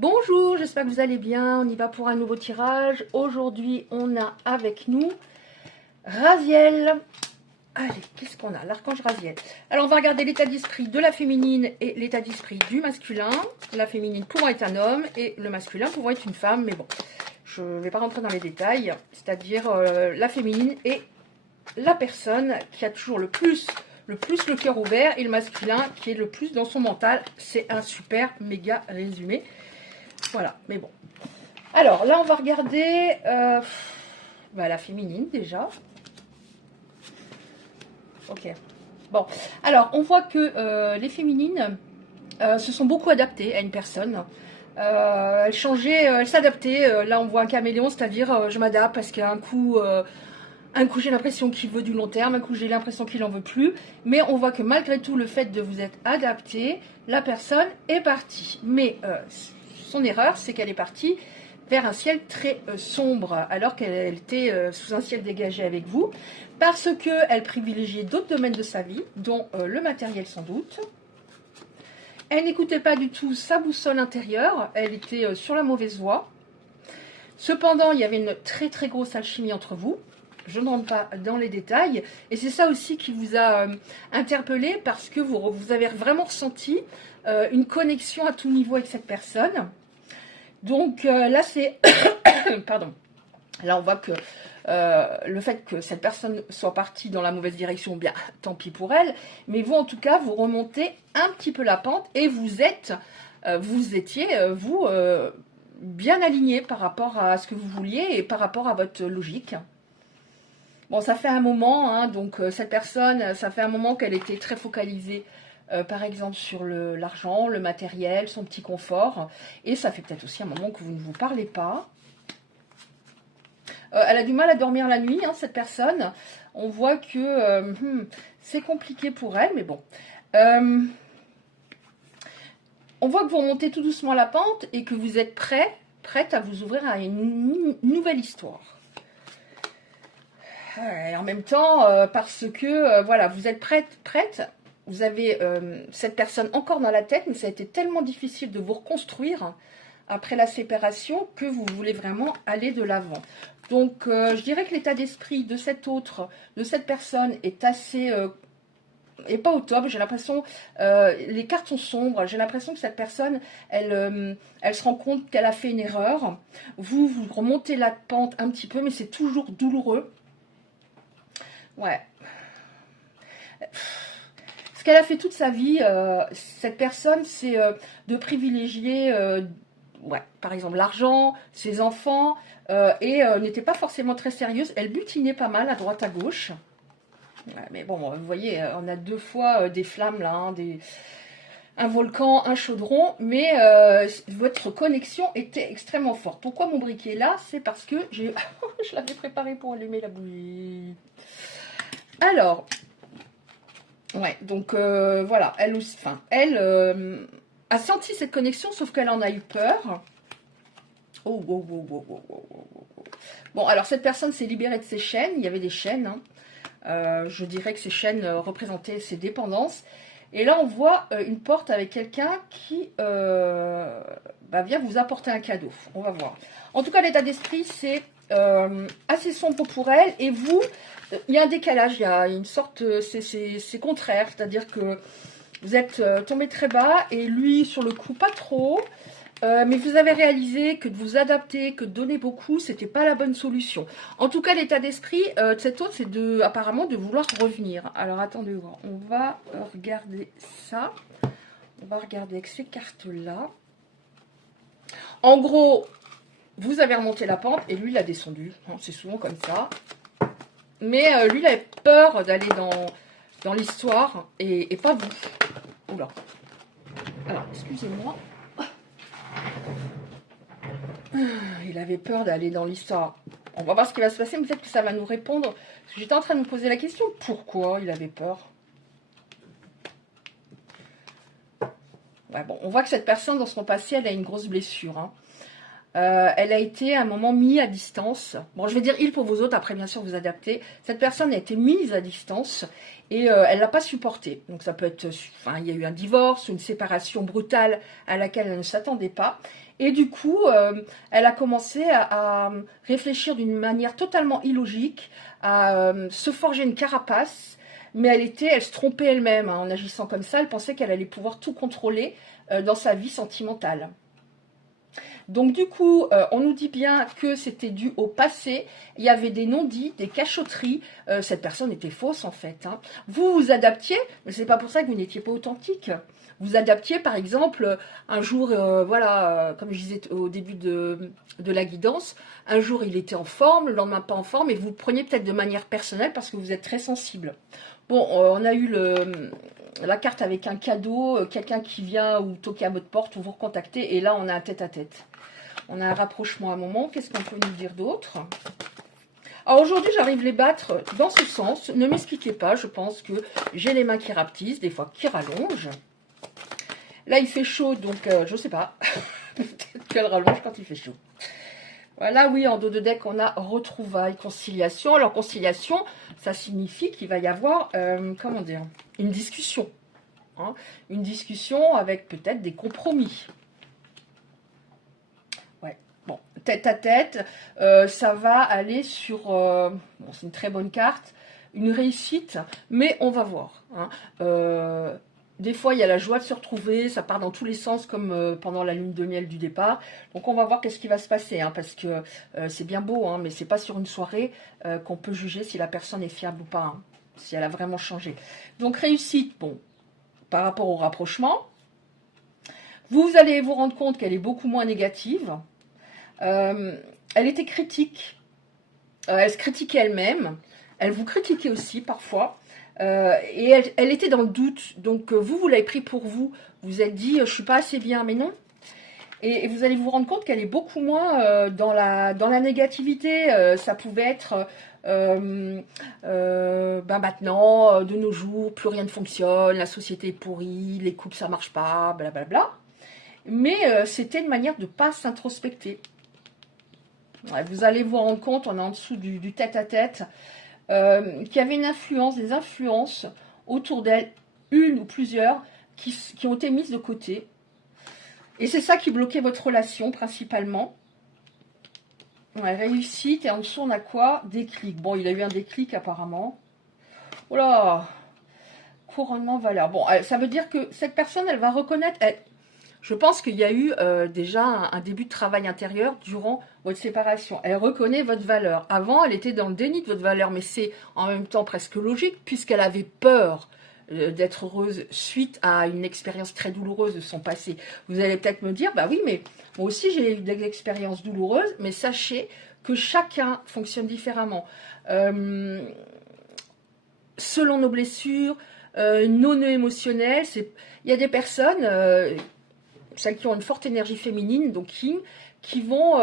Bonjour, j'espère que vous allez bien. On y va pour un nouveau tirage. Aujourd'hui, on a avec nous Raziel. Allez, qu'est-ce qu'on a? L'archange Raziel. Alors, on va regarder l'état d'esprit de la féminine et l'état d'esprit du masculin. La féminine pouvant être un homme et le masculin pouvant être une femme. Mais bon, je ne vais pas rentrer dans les détails. C'est-à-dire la féminine et la personne qui a toujours le plus le cœur ouvert et le masculin qui est le plus dans son mental. C'est un super méga résumé. Voilà, mais bon. Alors, là, on va regarder la féminine, déjà. Ok. Bon, alors, on voit que les féminines se sont beaucoup adaptées à une personne. Elles changeaient, elles s'adaptaient. Là, on voit un caméléon, c'est-à-dire, je m'adapte parce qu'un coup... un coup, j'ai l'impression qu'il veut du long terme, un coup, j'ai l'impression qu'il n'en veut plus. Mais on voit que malgré tout, le fait de vous être adapté, la personne est partie. Mais son erreur, c'est qu'elle est partie vers un ciel très sombre, alors qu'elle était sous un ciel dégagé avec vous, parce qu'elle privilégiait d'autres domaines de sa vie, dont le matériel sans doute. Elle n'écoutait pas du tout sa boussole intérieure, elle était sur la mauvaise voie. Cependant, il y avait une très très grosse alchimie entre vous. Je ne rentre pas dans les détails. Et c'est ça aussi qui vous a interpellé parce que vous avez vraiment ressenti une connexion à tout niveau avec cette personne. Donc là, c'est... Pardon. Là, on voit que le fait que cette personne soit partie dans la mauvaise direction, bien, tant pis pour elle. Mais vous, en tout cas, vous remontez un petit peu la pente et vous étiez, bien aligné par rapport à ce que vous vouliez et par rapport à votre logique. Bon, ça fait un moment, hein, donc cette personne, ça fait un moment qu'elle était très focalisée, par exemple, sur l'argent, le matériel, son petit confort. Et ça fait peut-être aussi un moment que vous ne vous parlez pas. Elle a du mal à dormir la nuit, hein, cette personne. On voit que c'est compliqué pour elle, mais bon. On voit que vous remontez tout doucement la pente et que vous êtes prête à vous ouvrir à une nouvelle histoire. Et en même temps, parce que voilà, vous êtes prête, vous avez cette personne encore dans la tête, mais ça a été tellement difficile de vous reconstruire après la séparation que vous voulez vraiment aller de l'avant. Donc, je dirais que l'état d'esprit de cette personne est assez... et pas au top, j'ai l'impression, les cartes sont sombres, j'ai l'impression que cette personne, elle se rend compte qu'elle a fait une erreur. Vous remontez la pente un petit peu, mais c'est toujours douloureux. Ouais. Ce qu'elle a fait toute sa vie, cette personne, c'est de privilégier, par exemple, l'argent, ses enfants, et n'était pas forcément très sérieuse. Elle butinait pas mal à droite à gauche. Ouais, mais bon, vous voyez, on a deux fois des flammes là, hein, un volcan, un chaudron, mais votre connexion était extrêmement forte. Pourquoi mon briquet est là? C'est parce que je l'avais préparé pour allumer la bougie. Alors, ouais, donc voilà, elle aussi, enfin, elle a senti cette connexion, sauf qu'elle en a eu peur. Oh, oh, oh, oh, oh, oh, oh, oh. Bon, alors cette personne s'est libérée de ses chaînes, il y avait des chaînes, hein. Je dirais que ces chaînes représentaient ses dépendances. Et là, on voit une porte avec quelqu'un qui vient vous apporter un cadeau. On va voir. En tout cas, l'état d'esprit, c'est assez sombre pour elle. Et vous, il y a un décalage, il y a une sorte... c'est contraire, c'est-à-dire que vous êtes tombé très bas et lui, sur le coup, pas trop. Mais vous avez réalisé que de vous adapter, que de donner beaucoup, c'était pas la bonne solution. En tout cas, l'état d'esprit de cet autre, c'est apparemment de vouloir revenir. Alors, attendez voir. On va regarder ça. On va regarder avec ces cartes-là. En gros, vous avez remonté la pente et lui, il a descendu. C'est souvent comme ça. Mais lui, il avait peur d'aller dans l'histoire et pas vous. Oula. Alors, excusez-moi. Il avait peur d'aller dans l'histoire. On va voir ce qui va se passer, mais peut-être que ça va nous répondre. J'étais en train de me poser la question, pourquoi il avait peur? Ouais, bon, on voit que cette personne, dans son passé, elle a une grosse blessure. Hein. Elle a été à un moment mise à distance. Bon, je vais dire il pour vous autres, après bien sûr vous adaptez. Cette personne a été mise à distance et elle l'a pas supporté. Donc ça peut être, enfin, il y a eu un divorce, une séparation brutale à laquelle elle ne s'attendait pas. Et du coup, elle a commencé à réfléchir d'une manière totalement illogique, à se forger une carapace. Mais elle se trompait elle-même hein, en agissant comme ça. Elle pensait qu'elle allait pouvoir tout contrôler dans sa vie sentimentale. Donc du coup, on nous dit bien que c'était dû au passé. Il y avait des non-dits, des cachotteries. Cette personne était fausse en fait. Hein. Vous vous adaptiez, mais c'est pas pour ça que vous n'étiez pas authentique. Vous adaptiez par exemple un jour, voilà, comme je disais au début de la guidance, un jour il était en forme, le lendemain pas en forme, et vous preniez peut-être de manière personnelle parce que vous êtes très sensible. Bon, on a eu la carte avec un cadeau, quelqu'un qui vient ou toquer à votre porte ou vous recontacter, et là on a un tête-à-tête. On a un rapprochement à un moment. Qu'est-ce qu'on peut nous dire d'autre? Alors aujourd'hui, j'arrive les battre dans ce sens. Ne m'expliquez pas, je pense que j'ai les mains qui rapetissent, des fois qui rallongent. Là, il fait chaud, donc je sais pas. Peut-être qu'elle rallonge quand il fait chaud. Voilà, oui, en dos de deck, on a retrouvailles, conciliation. Alors, conciliation, ça signifie qu'il va y avoir, comment dire, une discussion. Hein, une discussion avec peut-être des compromis. Bon, tête à tête, ça va aller sur... bon, c'est une très bonne carte, une réussite, mais on va voir. Hein. Des fois, il y a la joie de se retrouver, ça part dans tous les sens, comme pendant la lune de miel du départ. Donc, on va voir qu'est-ce qui va se passer, hein, parce que c'est bien beau, hein, mais c'est pas sur une soirée qu'on peut juger si la personne est fiable ou pas, hein, si elle a vraiment changé. Donc, réussite, bon, par rapport au rapprochement, vous allez vous rendre compte qu'elle est beaucoup moins négative. Elle était critique, elle se critiquait elle-même, elle vous critiquait aussi parfois, et elle était dans le doute, donc vous l'avez pris pour vous, vous êtes dit, je suis pas assez bien, mais non, et vous allez vous rendre compte qu'elle est beaucoup moins dans la négativité, ça pouvait être, maintenant, de nos jours, plus rien ne fonctionne, la société est pourrie, les couples ça marche pas, blablabla, mais c'était une manière de ne pas s'introspecter. Ouais, vous allez vous rendre compte, on est en dessous du tête-à-tête, qu'il y avait une influence, des influences autour d'elle, une ou plusieurs, qui ont été mises de côté. Et c'est ça qui bloquait votre relation, principalement. Ouais, réussite, et en dessous, on a quoi? Déclic. Bon, il a eu un déclic, apparemment. Oh là! Couronnement valeur. Bon, ça veut dire que cette personne, elle va reconnaître... Je pense qu'il y a eu déjà un début de travail intérieur durant votre séparation. Elle reconnaît votre valeur. Avant, elle était dans le déni de votre valeur, mais c'est en même temps presque logique, puisqu'elle avait peur d'être heureuse suite à une expérience très douloureuse de son passé. Vous allez peut-être me dire, bah oui, mais moi aussi j'ai eu des expériences douloureuses, mais sachez que chacun fonctionne différemment. Selon nos blessures, nos nœuds émotionnels, il y a des personnes... celles qui ont une forte énergie féminine, donc Yin, qui vont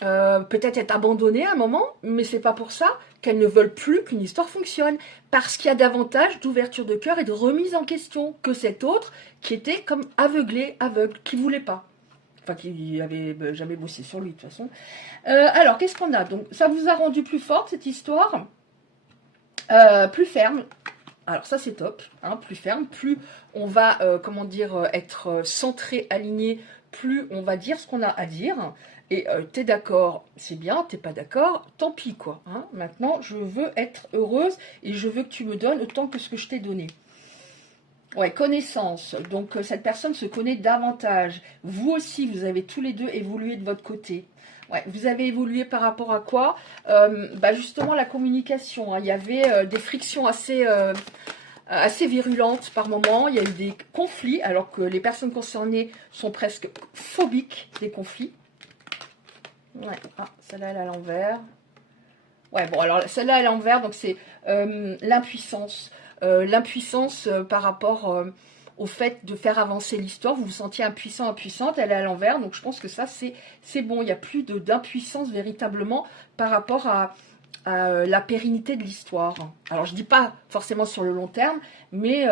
peut-être être abandonnées à un moment, mais c'est pas pour ça qu'elles ne veulent plus qu'une histoire fonctionne, parce qu'il y a davantage d'ouverture de cœur et de remise en question que cet autre qui était comme aveugle, qui voulait pas. Enfin, qui avait jamais bossé sur lui, de toute façon. Alors, qu'est-ce qu'on a? Donc, ça vous a rendu plus forte, cette histoire, plus ferme. Alors ça c'est top, hein, plus ferme, plus on va, comment dire, être centré, aligné, plus on va dire ce qu'on a à dire. Et t'es d'accord, c'est bien, t'es pas d'accord, tant pis quoi. Hein. Maintenant, je veux être heureuse et je veux que tu me donnes autant que ce que je t'ai donné. Ouais, connaissance. Donc cette personne se connaît davantage. Vous aussi, vous avez tous les deux évolué de votre côté. Ouais, vous avez évolué par rapport à quoi? Justement, la communication. Hein. Il y avait des frictions assez virulentes par moment. Il y a eu des conflits, alors que les personnes concernées sont presque phobiques des conflits. Ouais, ah, celle-là, elle est à l'envers. Ouais, bon, alors celle-là, elle est à l'envers, donc c'est l'impuissance. L'impuissance par rapport au fait de faire avancer l'histoire. Vous vous sentiez impuissant, impuissante, elle est à l'envers. Donc je pense que ça, c'est bon. Il n'y a plus d'impuissance véritablement par rapport à la pérennité de l'histoire. Alors je ne dis pas forcément sur le long terme, mais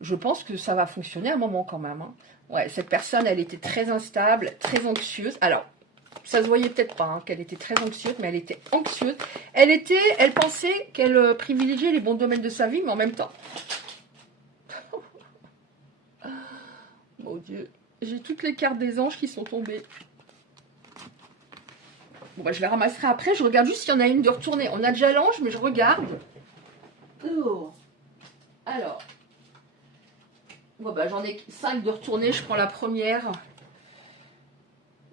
je pense que ça va fonctionner à un moment quand même. Hein. Ouais, cette personne, elle était très instable, très anxieuse. Alors, Ça se voyait peut-être pas, hein, qu'elle était très anxieuse, mais elle était anxieuse. Elle pensait qu'elle privilégiait les bons domaines de sa vie, mais en même temps. Mon Dieu, j'ai toutes les cartes des anges qui sont tombées. Bon, bah, je les ramasserai après. Je regarde juste s'il y en a une de retournée. On a déjà l'ange, mais je regarde. Oh. Alors. Bon, bah, j'en ai 5 de retournée. Je prends la première.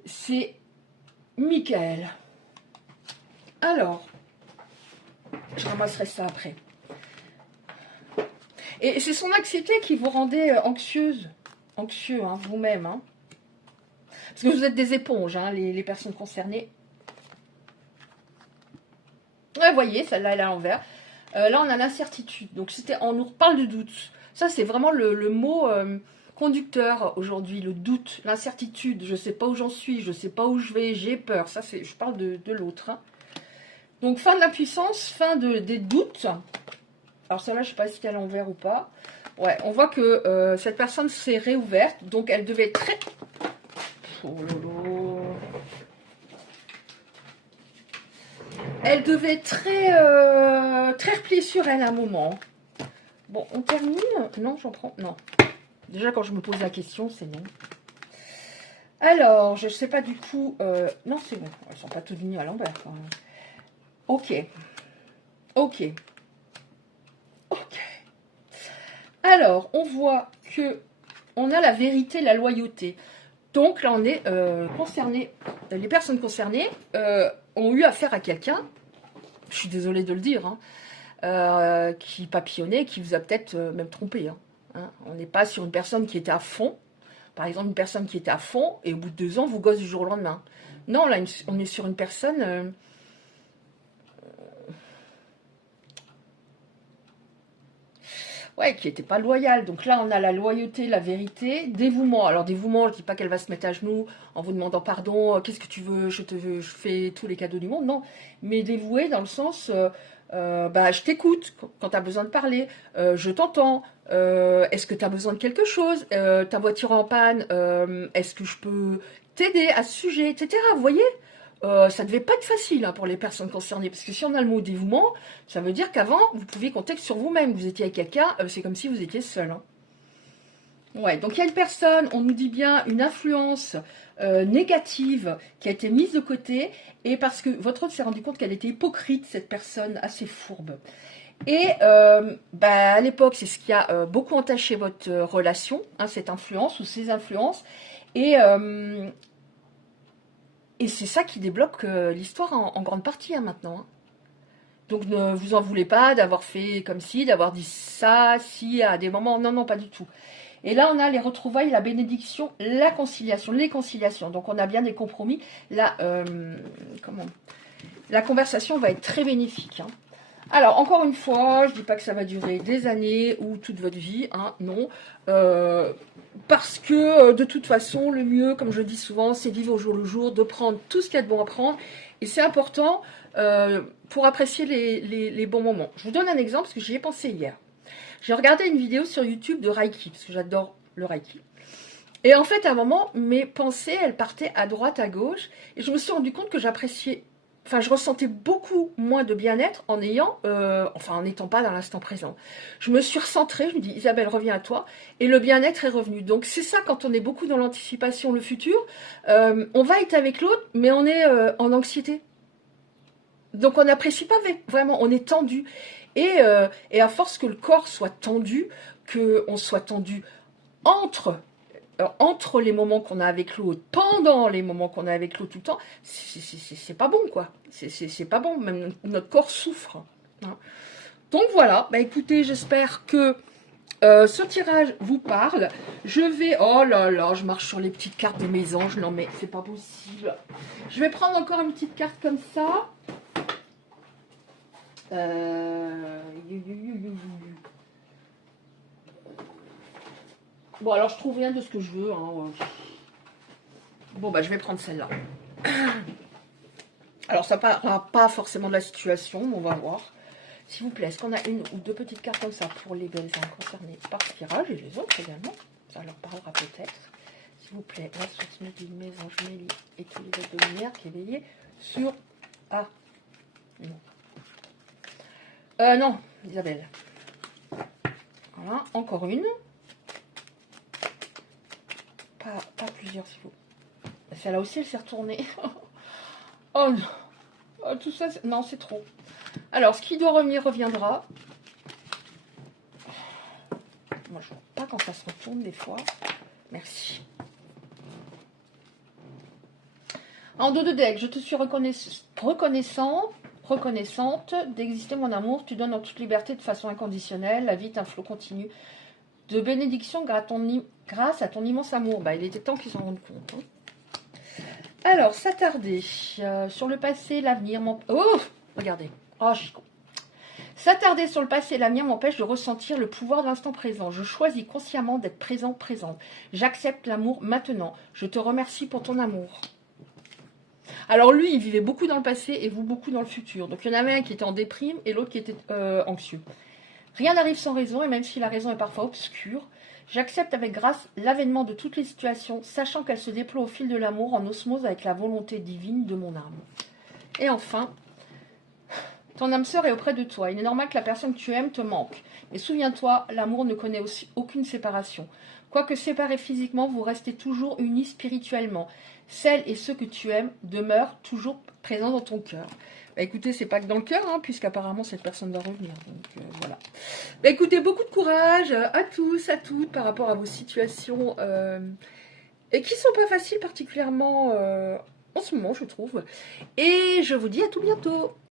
C'est Michael. Alors. Je ramasserai ça après. Et c'est son anxiété qui vous rendait anxieuse. Anxieux, hein, vous-même. Hein. Parce que vous êtes des éponges, hein, les personnes concernées. Ouais, vous voyez, celle-là, elle est à l'envers. Là, on a l'incertitude. Donc, on nous reparle de doute. Ça, c'est vraiment le mot conducteur aujourd'hui. Le doute, l'incertitude. Je ne sais pas où j'en suis, je ne sais pas où je vais, j'ai peur. Ça, je parle de l'autre. Hein. Donc, fin de l'impuissance, fin des doutes. Alors, celle-là, je ne sais pas si elle est à l'envers ou pas. Ouais, on voit que cette personne s'est réouverte. Donc, elle devait être très... Oh lolo. Elle devait être très repliée sur elle à un moment. Bon, on termine. Non, j'en prends. Non. Déjà, quand je me pose la question, c'est non. Alors, je ne sais pas du coup. Non, c'est bon. Elles ne sont pas toutes venues à l'envers. Ok. Ok. Ok. Alors, on voit que on a la vérité, la loyauté. Donc là, on est concerné. Les personnes concernées ont eu affaire à quelqu'un. Je suis désolée de le dire. Hein, qui papillonnait, qui vous a peut-être même trompé. Hein. On n'est pas sur une personne qui était à fond. Par exemple, une personne qui était à fond et au bout de 2 ans, vous gosse du jour au lendemain. Non, là, on est sur une personne ouais, qui n'était pas loyale. Donc là, on a la loyauté, la vérité, dévouement. Alors, dévouement, je ne dis pas qu'elle va se mettre à genoux en vous demandant pardon, qu'est-ce que tu veux, je fais tous les cadeaux du monde. Non, mais dévouée dans le sens... bah, je t'écoute quand tu as besoin de parler, je t'entends, est-ce que tu as besoin de quelque chose, ta voiture est en panne, est-ce que je peux t'aider à ce sujet, etc. Vous voyez, ça devait pas être facile hein, pour les personnes concernées, parce que si on a le mot dévouement, ça veut dire qu'avant, vous pouviez compter que sur vous-même, vous étiez avec quelqu'un, c'est comme si vous étiez seul. Hein. Ouais, donc il y a une personne, on nous dit bien, une influence négative qui a été mise de côté, et parce que votre autre s'est rendu compte qu'elle était hypocrite, cette personne assez fourbe. Et bah, à l'époque, c'est ce qui a beaucoup entaché votre relation, hein, cette influence ou ces influences, et c'est ça qui débloque l'histoire en grande partie hein, maintenant. Hein. Donc ne vous en voulez pas d'avoir fait comme si, d'avoir dit ça, si, à des moments, non, non, pas du tout. Et là, on a les retrouvailles, la bénédiction, la conciliation, les conciliations. Donc, on a bien des compromis. Là, la conversation va être très bénéfique. Hein. Alors, encore une fois, je ne dis pas que ça va durer des années ou toute votre vie. Hein, non. Parce que, de toute façon, le mieux, comme je dis souvent, c'est vivre au jour le jour, de prendre tout ce qu'il y a de bon à prendre. Et c'est important pour apprécier les bons moments. Je vous donne un exemple, parce que j'y ai pensé hier. J'ai regardé une vidéo sur YouTube de Reiki, parce que j'adore le Reiki. Et en fait, à un moment, mes pensées, elles partaient à droite, à gauche. Et je me suis rendu compte que j'appréciais... Enfin, je ressentais beaucoup moins de bien-être en en n'étant pas dans l'instant présent. Je me suis recentrée, je me dis, Isabelle, reviens à toi. Et le bien-être est revenu. Donc, c'est ça, quand on est beaucoup dans l'anticipation, le futur, on va être avec l'autre, mais on est en anxiété. Donc, on n'apprécie pas vraiment, on est tendu. Et à force que le corps soit tendu, qu'on soit tendu entre les moments qu'on a avec l'autre, pendant les moments qu'on a avec l'autre tout le temps, c'est pas bon, quoi. C'est pas bon, même notre corps souffre. Hein. Donc voilà, bah écoutez, j'espère que ce tirage vous parle. Je vais... Oh là là, je marche sur les petites cartes de mes anges. Non mais c'est pas possible. Je vais prendre encore une petite carte comme ça. Bon, alors je trouve rien de ce que je veux. Hein. Bon, bah je vais prendre celle-là. Alors ça parlera pas forcément de la situation, mais on va voir. S'il vous plaît, est-ce qu'on a une ou deux petites cartes comme ça pour les personnes concernées par ce tirage et les autres également? Ça leur parlera peut-être. s'il vous plaît. La source me dit maison, Mélie et tous les êtres de lumière qui est veillé sur... Ah, non. Non, Isabelle. Voilà, encore une. Pas plusieurs, s'il vous plaît. Celle-là aussi, elle s'est retournée. Oh non. Oh, tout ça, non, c'est trop. Alors, ce qui doit revenir, reviendra. Moi, je vois pas quand ça se retourne, des fois. Merci. En dos de deck, je te suis reconnaissante d'exister, mon amour. Tu donnes en toute liberté de façon inconditionnelle. La vie est un flot continu de bénédictions grâce à ton immense amour. Bah, il était temps qu'ils s'en rendent compte. Hein. Alors, s'attarder sur le passé, l'avenir. Oh, regardez. Oh, je suis con. S'attarder sur le passé et l'avenir m'empêche de ressentir le pouvoir de l'instant présent. Je choisis consciemment d'être présente. J'accepte l'amour maintenant. Je te remercie pour ton amour. Alors lui, il vivait beaucoup dans le passé et vous beaucoup dans le futur. Donc il y en avait un qui était en déprime et l'autre qui était anxieux. Rien n'arrive sans raison et même si la raison est parfois obscure, j'accepte avec grâce l'avènement de toutes les situations, sachant qu'elles se déploient au fil de l'amour en osmose avec la volonté divine de mon âme. Et enfin, ton âme sœur est auprès de toi. Il est normal que la personne que tu aimes te manque. Mais souviens-toi, l'amour ne connaît aussi aucune séparation. Quoique séparés physiquement, vous restez toujours unis spirituellement. Celles et ceux que tu aimes demeurent toujours présents dans ton cœur. Bah, écoutez, c'est pas que dans le cœur, hein, puisqu'apparemment cette personne doit revenir. Donc voilà. Bah, écoutez, beaucoup de courage à tous, à toutes, par rapport à vos situations et qui sont pas faciles particulièrement en ce moment, je trouve. Et je vous dis à tout bientôt.